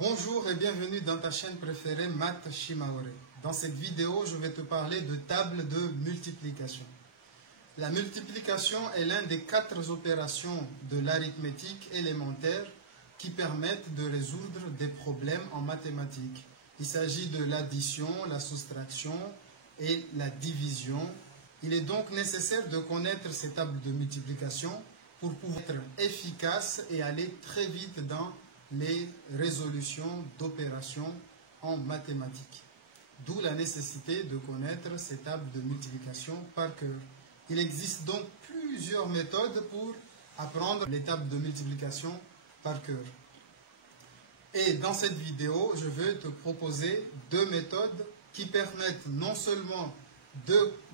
Bonjour et bienvenue dans ta chaîne préférée Math Shimaore. Dans cette vidéo, je vais te parler de table de multiplication. La multiplication est l'un des 4 opérations de l'arithmétique élémentaire qui permettent de résoudre des problèmes en mathématiques. Il s'agit de l'addition, la soustraction et la division. Il est donc nécessaire de connaître ces tables de multiplication pour pouvoir être efficace et aller très vite dans les résolutions d'opérations en mathématiques. D'où la nécessité de connaître ces tables de multiplication par cœur. Il existe donc plusieurs méthodes pour apprendre les tables de multiplication par cœur. Et dans cette vidéo, je vais te proposer 2 méthodes qui permettent non seulement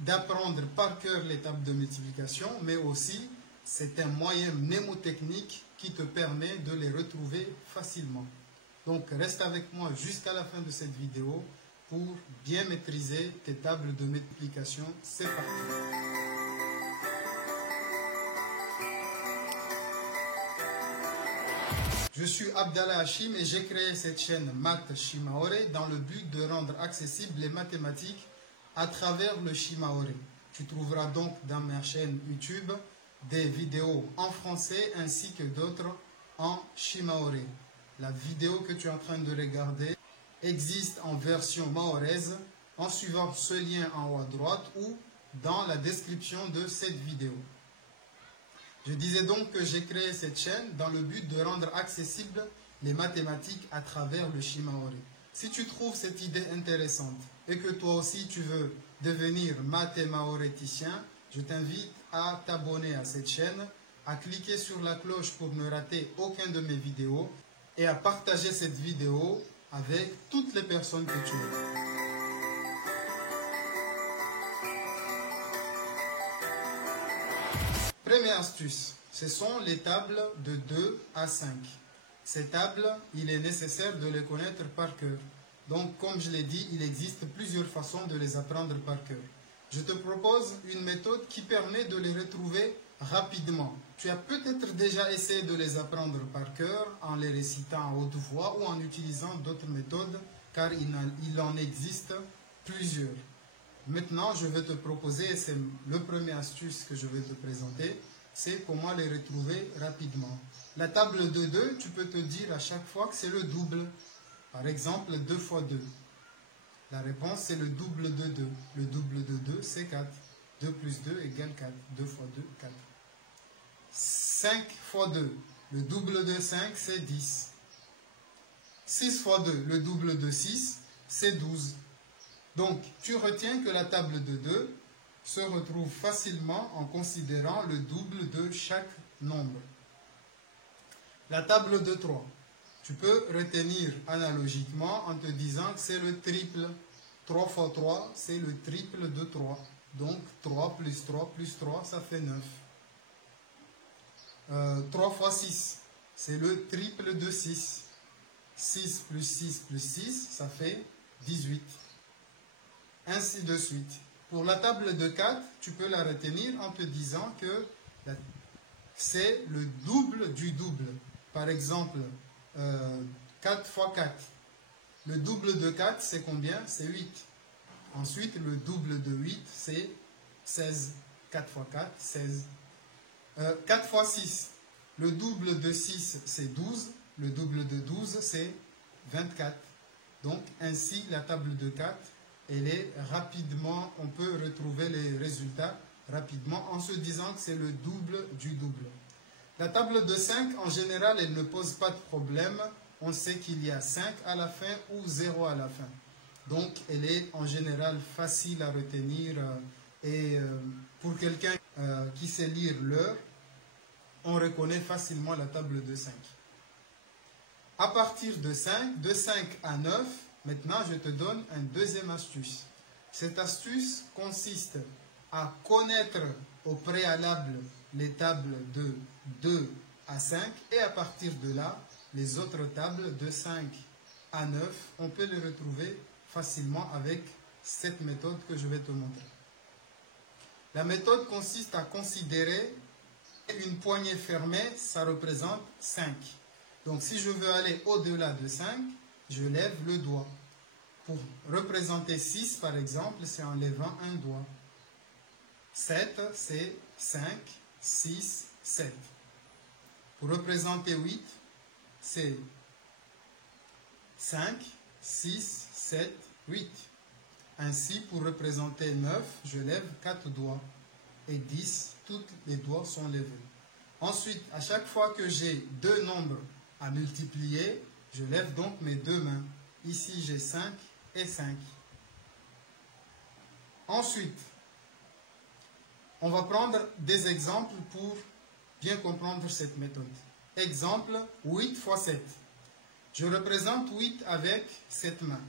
d'apprendre par cœur les tables de multiplication, mais aussi c'est un moyen mnémotechnique qui te permet de les retrouver facilement. Donc reste avec moi jusqu'à la fin de cette vidéo pour bien maîtriser tes tables de multiplication. C'est parti. Je suis Abdallah Hachim et j'ai créé cette chaîne Math Shimaore dans le but de rendre accessibles les mathématiques à travers le Shimaore. Tu trouveras donc dans ma chaîne YouTube des vidéos en français ainsi que d'autres en Shimaore. La vidéo que tu es en train de regarder existe en version mahoraise en suivant ce lien en haut à droite ou dans la description de cette vidéo. Je disais donc que j'ai créé cette chaîne dans le but de rendre accessibles les mathématiques à travers le Shimaore. Si tu trouves cette idée intéressante et que toi aussi tu veux devenir mathémaoréticien, je t'invite à t'abonner à cette chaîne, à cliquer sur la cloche pour ne rater aucune de mes vidéos et à partager cette vidéo avec toutes les personnes que tu aimes. Première astuce, ce sont les tables de 2 à 5. Ces tables, il est nécessaire de les connaître par cœur. Donc, comme je l'ai dit, il existe plusieurs façons de les apprendre par cœur. Je te propose une méthode qui permet de les retrouver rapidement. Tu as peut-être déjà essayé de les apprendre par cœur en les récitant à haute voix ou en utilisant d'autres méthodes, car il en existe plusieurs. Maintenant, je vais te proposer, c'est le premier astuce que je vais te présenter, c'est comment les retrouver rapidement. La table de 2, tu peux te dire à chaque fois que c'est le double. Par exemple, 2 fois 2. La réponse, c'est le double de 2. Le double de 2, c'est 4. 2 plus 2 égale 4. 2 fois 2, 4. 5 fois 2. Le double de 5, c'est 10. 6 fois 2. Le double de 6, c'est 12. Donc, tu retiens que la table de 2 se retrouve facilement en considérant le double de chaque nombre. La table de 3. Tu peux retenir analogiquement en te disant que c'est le triple. 3 fois 3, c'est le triple de 3. Donc 3 plus 3 plus 3, ça fait 9. 3 fois 6, c'est le triple de 6. 6 plus 6 plus 6, ça fait 18. Ainsi de suite. Pour la table de 4, tu peux la retenir en te disant que c'est le double du double. Par exemple, 4 fois 4. Le double de 4, c'est combien? C'est 8. Ensuite, le double de 8, c'est 16. 4 fois 4, 16. 4 fois 6. Le double de 6, c'est 12. Le double de 12, c'est 24. Donc, ainsi, la table de 4, elle est rapidement, on peut retrouver les résultats rapidement en se disant que c'est le double du double. La table de 5, en général, elle ne pose pas de problème. On sait qu'il y a 5 à la fin ou 0 à la fin. Donc, elle est en général facile à retenir. Et pour quelqu'un qui sait lire l'heure, on reconnaît facilement la table de 5. À partir de 5 à 9, maintenant, je te donne une deuxième astuce. Cette astuce consiste à connaître au préalable les tables de 2 à 5 et à partir de là, les autres tables de 5 à 9, on peut les retrouver facilement avec cette méthode que je vais te montrer. La méthode consiste à considérer une poignée fermée, ça représente 5. Donc si je veux aller au-delà de 5, je lève le doigt. Pour représenter 6 par exemple, c'est en levant un doigt. 7, c'est 5, 6, 7. Pour représenter 8, c'est 5, 6, 7, 8. Ainsi, pour représenter 9, je lève 4 doigts. Et 10, tous les doigts sont levés. Ensuite, à chaque fois que j'ai deux nombres à multiplier, je lève donc mes deux mains. Ici, j'ai 5 et 5. Ensuite, on va prendre des exemples pour bien comprendre cette méthode. Exemple, 8 fois 7. Je représente 8 avec cette main.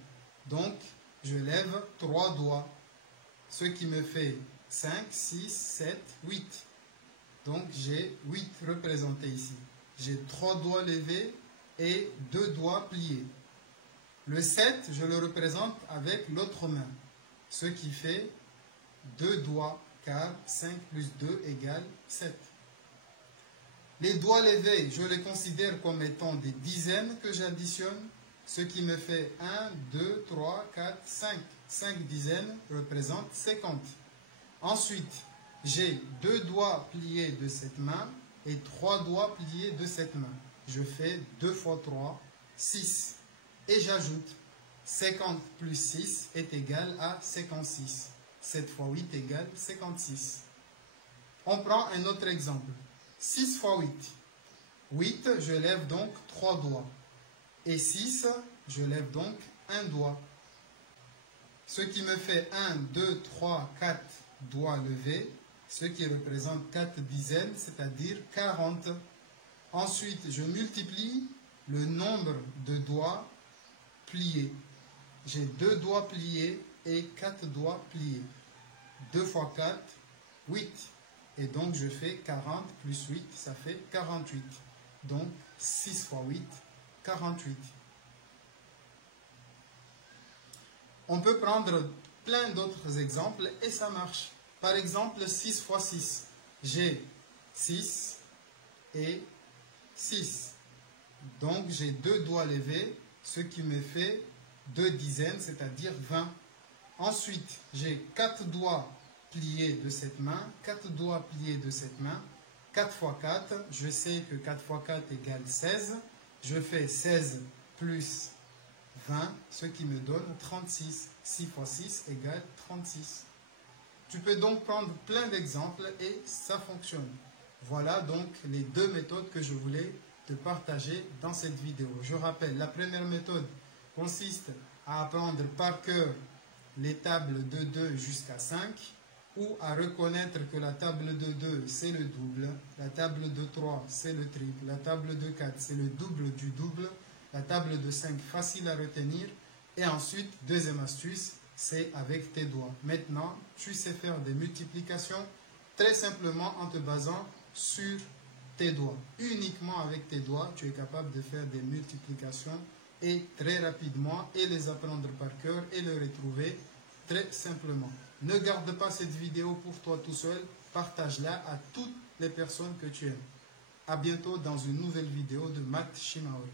Donc, je lève 3 doigts, ce qui me fait 5, 6, 7, 8. Donc, j'ai 8 représentés ici. J'ai 3 doigts levés et 2 doigts pliés. Le 7, je le représente avec l'autre main, ce qui fait 2 doigts, car 5 plus 2 égale 7. Les doigts levés, je les considère comme étant des dizaines que j'additionne, ce qui me fait 1, 2, 3, 4, 5. 5 dizaines représentent 50. Ensuite, j'ai 2 doigts pliés de cette main et 3 doigts pliés de cette main. Je fais 2 fois 3, 6. Et j'ajoute 50 plus 6 est égal à 56. 7 fois 8 égale 56. On prend un autre exemple. 6 fois 8. 8, je lève donc 3 doigts. Et 6, je lève donc un doigt. Ce qui me fait 1, 2, 3, 4 doigts levés, ce qui représente 4 dizaines, c'est-à-dire 40. Ensuite, je multiplie le nombre de doigts pliés. J'ai 2 doigts pliés et 4 doigts pliés. 2 fois 4, 8. Et donc, je fais 40 plus 8, ça fait 48. Donc, 6 fois 8, 48. On peut prendre plein d'autres exemples et ça marche. Par exemple, 6 fois 6. J'ai 6 et 6. Donc, j'ai 2 doigts levés, ce qui me fait 2 dizaines, c'est-à-dire 20. Ensuite, j'ai 4 doigts pliés de cette main, 4 doigts pliés de cette main. 4 fois 4, je sais que 4 fois 4 égale 16. Je fais 16 plus 20, ce qui me donne 36. 6 fois 6 égale 36. Tu peux donc prendre plein d'exemples et ça fonctionne. Voilà donc les deux méthodes que je voulais te partager dans cette vidéo. Je rappelle, la première méthode consiste à apprendre par cœur les tables de 2 jusqu'à 5 ou à reconnaître que la table de 2 c'est le double, la table de 3 c'est le triple, la table de 4 c'est le double du double, la table de 5 facile à retenir et ensuite, deuxième astuce, c'est avec tes doigts. Maintenant, tu sais faire des multiplications très simplement en te basant sur tes doigts. Uniquement avec tes doigts, tu es capable de faire des multiplications et très rapidement et les apprendre par cœur et les retrouver très simplement. Ne garde pas cette vidéo pour toi tout seul, partage-la à toutes les personnes que tu aimes. À bientôt dans une nouvelle vidéo de Math Shimaori.